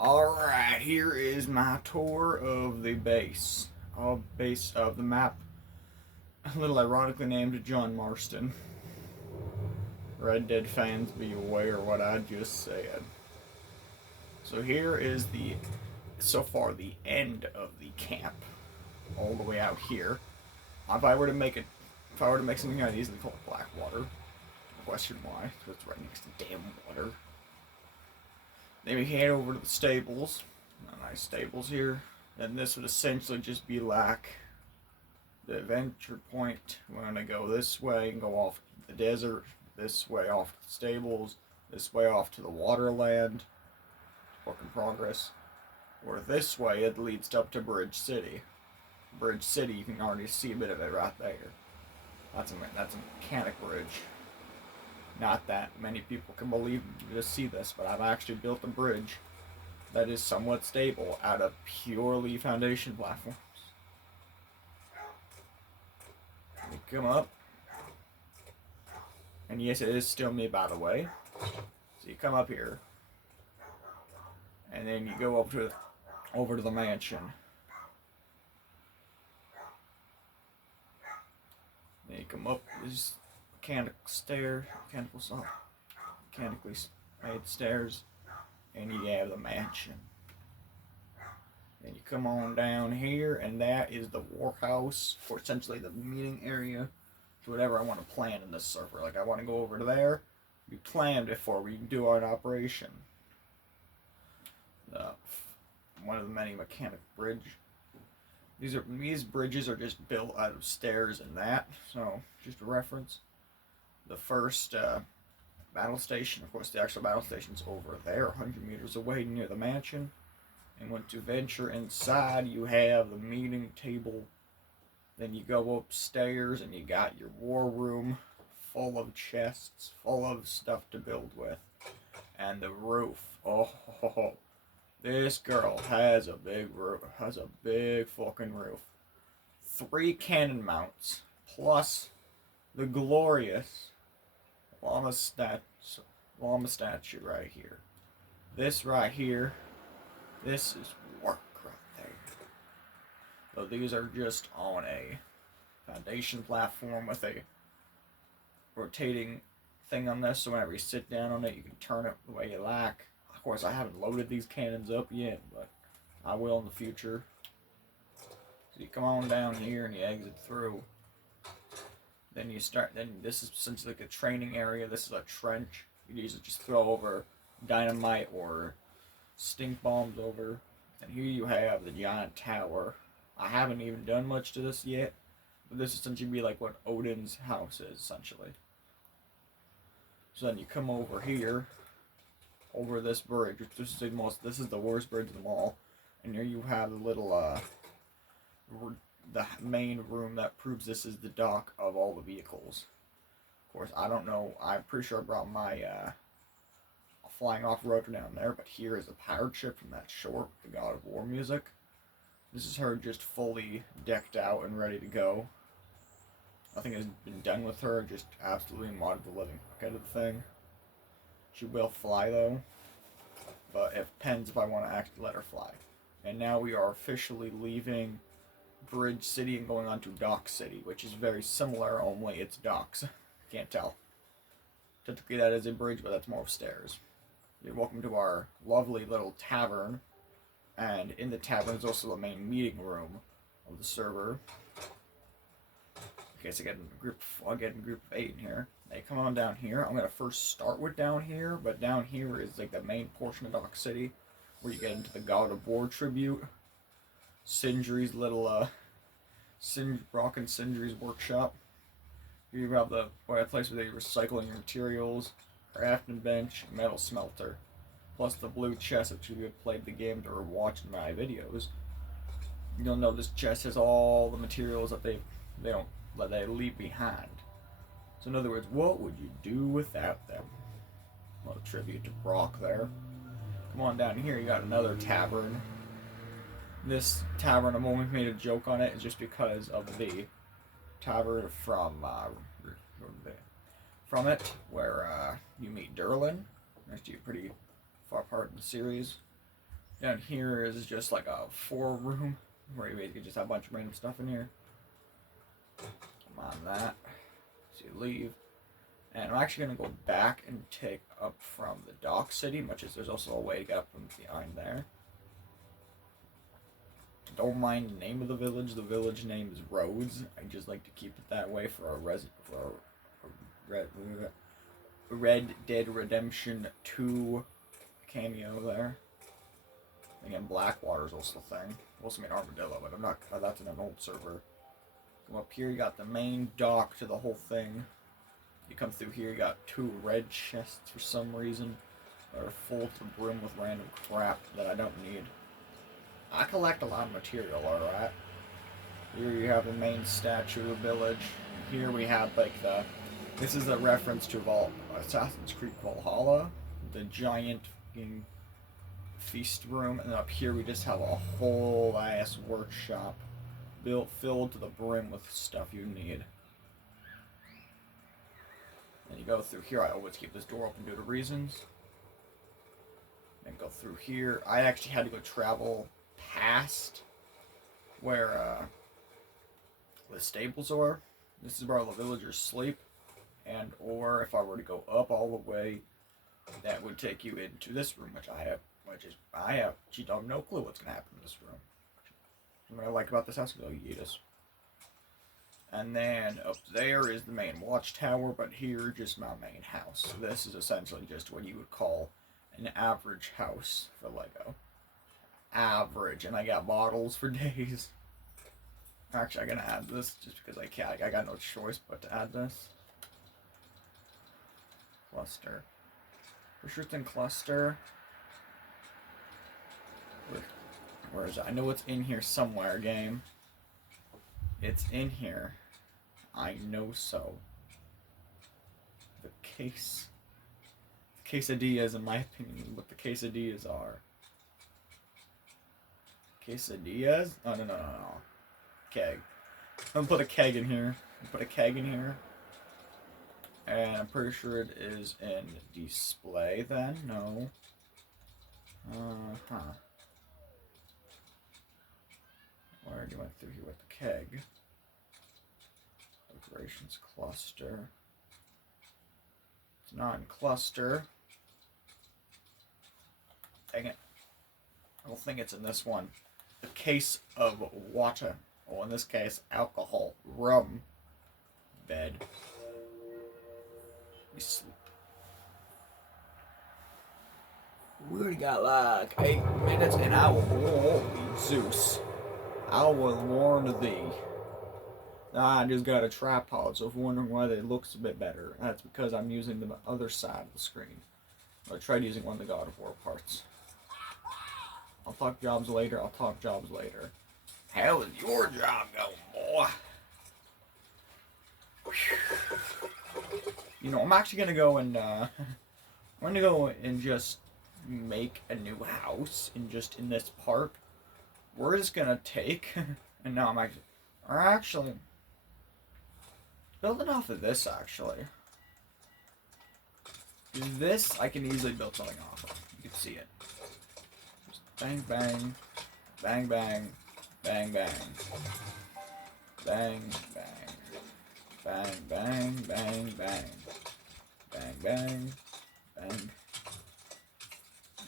Alright, here is my tour of the base of the map. A little ironically named John Marston. Red Dead fans, be aware what I just said. So here is so far the end of the camp. All the way out here. If I were to make something I'd easily call it Blackwater. Question why, because it's right next to damn water. Then we head over to the stables. Nice stables here. Then this would essentially just be like the adventure point. We're gonna go this way and go off the desert, this way off to the stables, this way off to the waterland. Work in progress. Or this way it leads up to Bridge City. Bridge City, you can already see a bit of it right there. That's a mechanic bridge. Not that many people can believe to see this, but I've actually built a bridge that is somewhat stable out of purely foundation platforms. You come up, and yes, it is still me, by the way. So you come up here, and then you go over to the mansion. Then you come up this mechanically made stairs, and you have the mansion. Then you come on down here, and that is the warehouse, or essentially the meeting area to whatever I want to plan in this server. Like I want to go over to there, we plan before we do our operation. One of the many mechanic bridge. These bridges are just built out of stairs and that. So just a reference. The first battle station, of course, the actual battle station's over there, 100 meters away near the mansion. And once you venture inside, you have the meeting table. Then you go upstairs and you got your war room full of chests, full of stuff to build with. And the roof. Oh, this girl has a big roof, has a big fucking roof. 3 cannon mounts, plus the glorious llama statue right here. This right here, this is work right there. So these are just on a foundation platform with a rotating thing on this, so whenever you sit down on it, you can turn it the way you like. Of course, I haven't loaded these cannons up yet, but I will in the future. So you come on down here and you exit through. Then this is essentially like a training area. This is a trench. You usually just throw over dynamite or stink bombs over. And here you have the giant tower. I haven't even done much to this yet, but this essentially be like what Odin's house is, essentially. So then you come over here, over this bridge, which this is the worst bridge of them all. And here you have the little, the main room that proves this is the dock of all the vehicles. Of course, I don't know, I'm pretty sure I brought my, flying off-roader down there, but here is a pirate ship from that short, the God of War music. This is her just fully decked out and ready to go. Nothing has been done with her, just absolutely modded the living heck out of the thing. She will fly though, but it depends if I want to actually let her fly. And now we are officially leaving Bridge City and going on to Dock City, which is very similar, only it's docks. Can't tell. Technically that is a bridge, but that's more of stairs. You're welcome to our lovely little tavern, and in the tavern is also the main meeting room of the server. Okay, so I'll get in group of 8 in here. They come on down here. I'm gonna first start with down here, but down here is like the main portion of Dock City, where you get into the God of War tribute, Sindri's little Brock and Sindri's workshop. Here you have the place where they recycle your materials, crafting bench, metal smelter, plus the blue chest. If you have played the game or watched my videos, you'll know this chest has all the materials that they leave behind. So in other words, what would you do without them? A little tribute to Brock there. Come on down here, you got another tavern. This tavern, I've only made a joke on it, is just because of the tavern from it, where you meet Derlin. Actually a pretty far part in the series. Down here is just like a 4-room where you basically just have a bunch of random stuff in here. Come on, that. So you leave. And I'm actually going to go back and take up from the dock city, much as there's also a way to get up from behind there. Don't mind the name of the village. The village name is Rhodes. I just like to keep it that way for our Red Dead Redemption 2 cameo there. Again, Blackwater's also a thing. Also made Armadillo, but I'm not. That's in an old server. Come up here, you got the main dock to the whole thing. You come through here, you got 2 red chests for some reason that are full to the brim with random crap that I don't need. I collect a lot of material, alright? Here you have the main statue of the village. Here we have like the. This is a reference to Assassin's Creed Valhalla, the giant fucking feast room, and then up here we just have a whole ass workshop filled to the brim with stuff you need. And you go through here. I always keep this door open due to reasons. And go through here. I actually had to go travel past where the stables are. This is where all the villagers sleep. And or if I were to go up all the way, that would take you into this room, which I have no clue what's gonna happen in this room. What I like about this house is Yeetus. And then up there is the main watchtower, but here just my main house. So this is essentially just what you would call an average house for Lego. Average, and I got bottles for days. Actually, I'm gonna add this just because I can't. I got no choice but to add this. Cluster. For sure it's in cluster. Where is it? I know it's in here somewhere, game. It's in here. I know so. The quesadillas, in my opinion, what the quesadillas are. Quesadillas? Oh, no. Keg. I'm gonna put a keg in here. And I'm pretty sure it is in display then. No. I already went through here with the keg. Decorations cluster. It's not in cluster. Dang it. I don't think it's in this one. A case of water. Or in this case, alcohol. Rum. Bed. We sleep. We already got like 8 minutes and I will warn thee, Zeus. I will warn thee. I just got a tripod, so if you're wondering why it looks a bit better, that's because I'm using the other side of the screen. I tried using one of the God of War parts. I'll talk jobs later. How is your job going, boy? You know, I'm actually gonna go and just make a new house in this park. We're just gonna take, and now I'm actually building off of this. Actually, this I can easily build something off of. You can see it. Just bang bang, bang bang, bang bang, bang bang, bang bang, bang bang, bang bang, bang.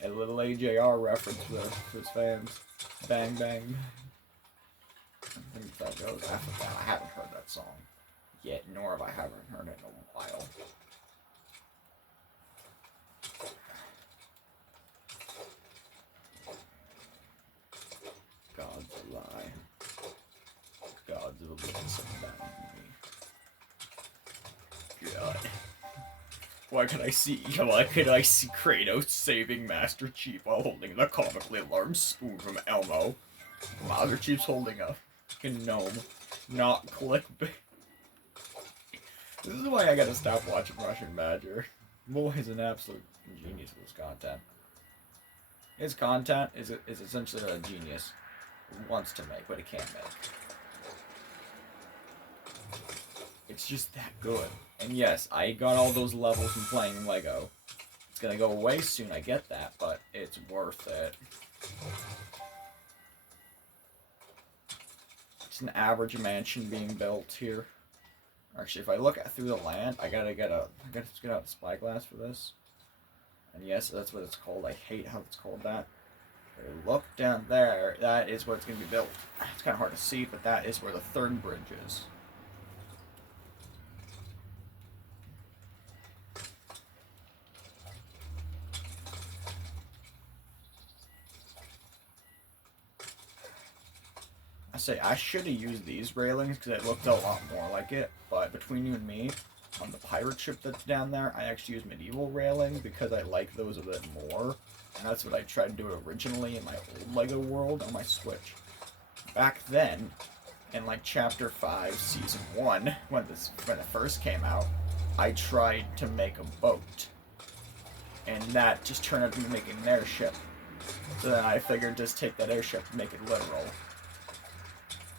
A little AJR reference for his fans. Bang bang. I think that goes after that. I haven't heard that song yet, nor have I haven't heard it in a while. God's a lie. God's a listen about me. God. Why could I see Kratos saving Master Chief while holding the comically large spoon from Elmo? Master Chief's holding a fucking gnome. Not clickbait. This is why I gotta stop watching Russian Badger. Boy's an absolute genius with his content. His content is essentially a genius. He wants to make, but he can't make. It's just that good. And yes, I got all those levels from playing Lego. It's gonna go away soon, I get that, but it's worth it. Just an average mansion being built here. Actually, if I look through the land, I gotta get out the spyglass for this. And yes, that's what it's called. I hate how it's called that. But look down there. That is what's gonna be built. It's kind of hard to see, but that is where the third bridge is. I say I should have used these railings because it looked a lot more like it. But between you and me, on the pirate ship that's down there, I actually use medieval railing because I like those a bit more. And that's what I tried to do originally in my old LEGO world on my Switch. Back then, in like Chapter 5, Season 1, when it first came out, I tried to make a boat. And that just turned out to be making an airship. So then I figured just take that airship and make it literal.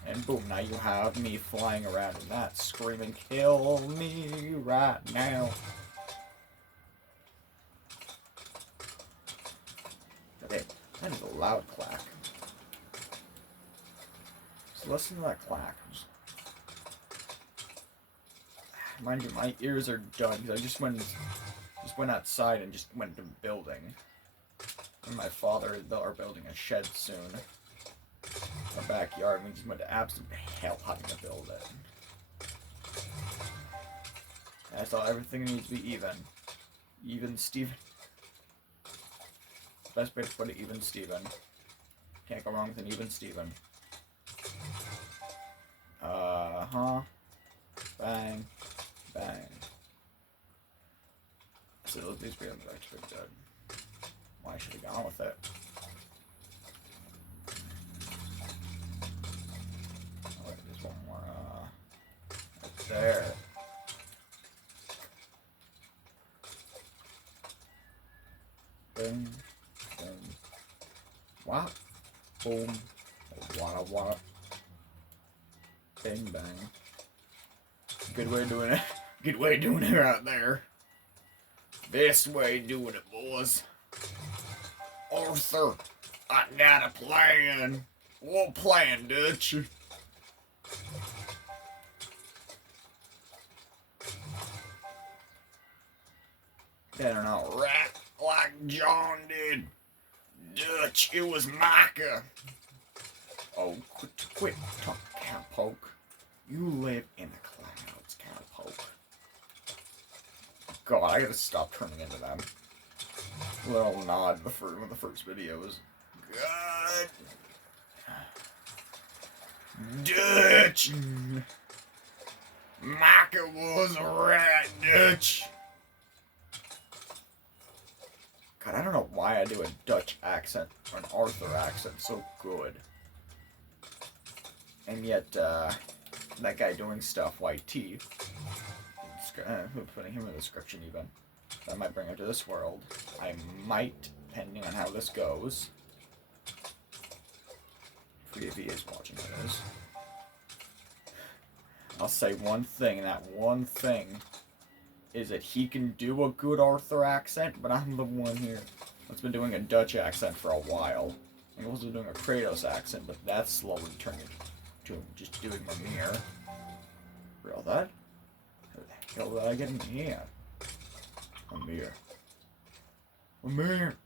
And boom, now you have me flying around in that, screaming, "Kill me right now." That is a loud clack. So listen to that clack. Mind you, my ears are done because I just went outside and just went to building. And my father are building a shed soon. Our backyard, we just went to absolute hell having to build it. I thought everything needs to be even. Even Steven. Best way to put it, even Steven. Can't go wrong with an even Steven. Bang. Bang. So these rooms are actually good. Well, I should have gone with it. Oh, wait, there's one more, right there. Boom. Boom. Wow. Boom. Wada. Bang bang. Good way of doing it. Good way of doing it right there. Best way of doing it, boys. Arthur, I got a plan. What plan, Dutch? Better not rat like John did. Dutch, it was Micah. Oh, quit talking, cowpoke. You live in the clouds, cowpoke. God, I gotta stop turning into them. Little nod in the first videos. God. Dutch. Micah was a rat, Dutch. God, I don't know why I do a Dutch accent or an Arthur accent so good. And yet, that guy doing stuff, YT, putting him in the description even, that might bring him to this world. I might, depending on how this goes. If he is watching this. I'll say one thing, and that one thing is that he can do a good Arthur accent, but I'm the one here that's been doing a Dutch accent for a while. I'm also doing a Kratos accent, but that's slowly turning to just doing Mimir. Real that? How the hell did I get in here? Mimir. Mimir!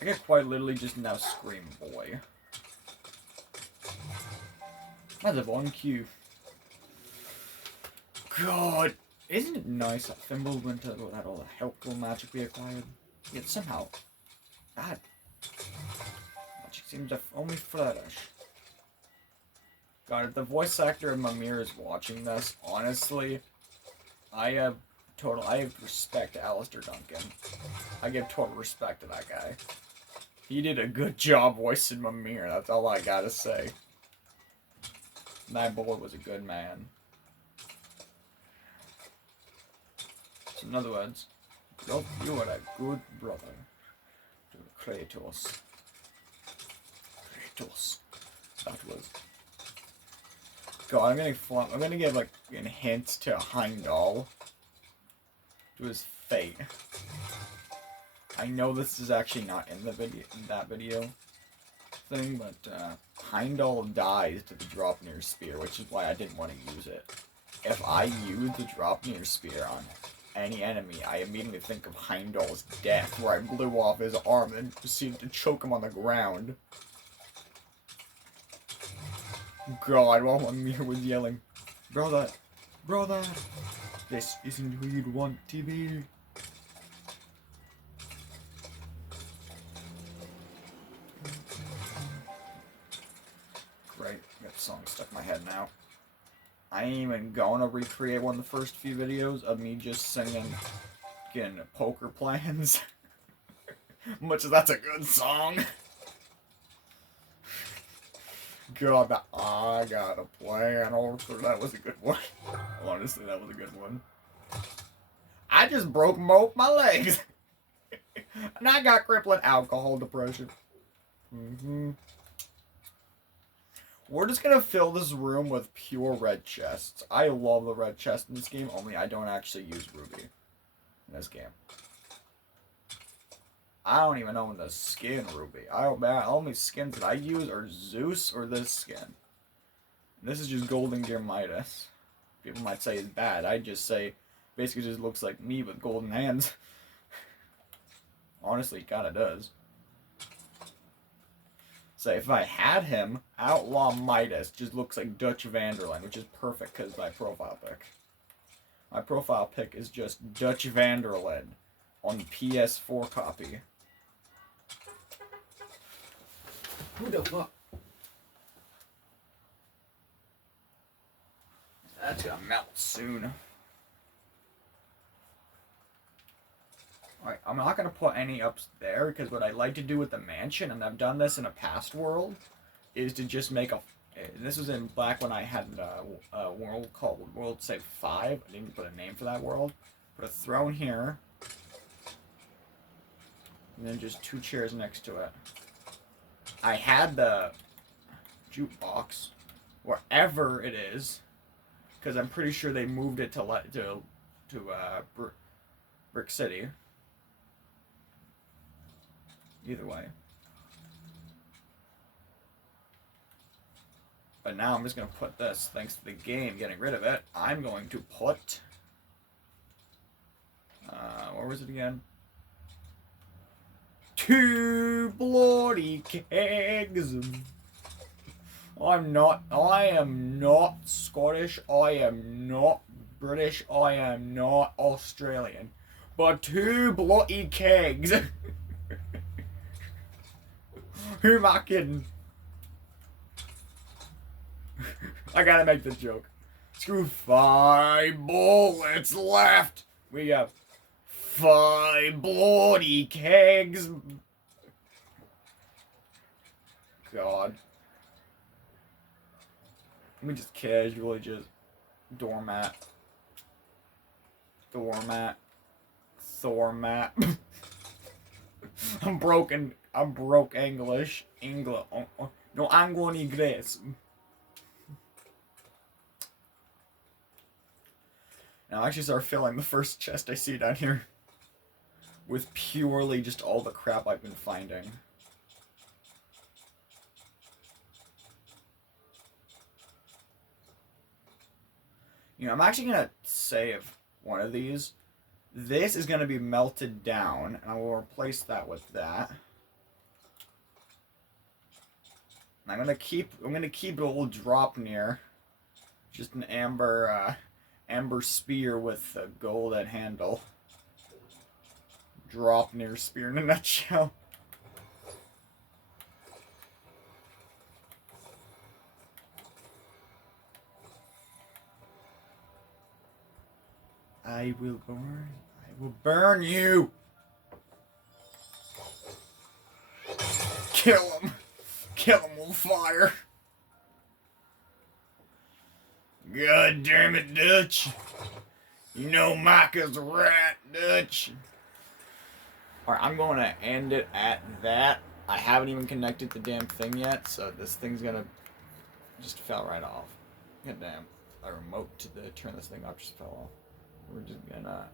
I get quite literally just now scream boy. That's a on cue. God, isn't it nice that Thimble went to that all the helpful magic we acquired? Yet somehow, that magic seems to only flourish. God, if the voice actor of Mimir is watching this, honestly, I have respect to Alistair Duncan. I give total respect to that guy. He did a good job voicing Mimir, that's all I gotta say. That boy was a good man. So in other words, you are a good brother to Kratos. Kratos. That was. God, I'm gonna give like a hint to Heimdall. To his fate. I know this is actually not in the video, thing, but Heimdall dies to the drop near spear, which is why I didn't want to use it. If I use the drop near spear on any enemy, I immediately think of Heimdall's death, where I blew off his arm and proceeded to choke him on the ground. God, while Amir was yelling, brother, brother, this isn't who you'd want to be. Great, got the song stuck in my head now. I ain't even gonna recreate one of the first few videos of me just singing getting poker plans. Much as that's a good song. God, that I got a plan. Also, that was a good one. Honestly, that was a good one. I just broke both my legs. And I got crippling alcohol depression. We're just gonna fill this room with pure red chests. I love the red chest in this game, only I don't actually use ruby in this game. I don't even own the skin ruby. Only skins that I use are Zeus or this skin. This is just Golden Gear Midas. People might say it's bad. I just say basically just looks like me with golden hands. Honestly, it kinda does. So if I had him, Outlaw Midas just looks like Dutch Vanderland, which is perfect because my profile pic. My profile pic is just Dutch Vanderland on PS4 copy. Who the fuck? That's gonna melt soon. Alright, I'm not going to put any up there, because what I like to do with the mansion, and I've done this in a past world, is to just make a... This was in back when I had a world called World Save 5. I didn't put a name for that world. Put a throne here. And then just 2 chairs next to it. I had the jukebox, wherever it is, because I'm pretty sure they moved it to Brick City. Either way. But now I'm just going to put this, thanks to the game getting rid of it, I'm going to put... where was it again? 2 bloody kegs! I am not Scottish, I am not British, I am not Australian. But 2 bloody kegs! Who am I kidding? I gotta make this joke. Screw 5 bullets left. We got 5 bloody kegs. God. Let me just casually just doormat. Thormat. I'm broke English. No, I'm going English. Now I actually start filling the first chest I see down here with purely just all the crap I've been finding. You know, I'm actually gonna save one of these. This is gonna be melted down, and I will replace that with that. And I'm gonna keep a little drop near, just an amber spear with a golden handle. Drop near spear in a nutshell. I will burn you! Kill him! Kill him with fire! God damn it, Dutch! You know Micah's right, Dutch! Alright, I'm going to end it at that. I haven't even connected the damn thing yet, so this thing's gonna just fell right off. God damn. A remote to turn this thing off just fell off. We're just gonna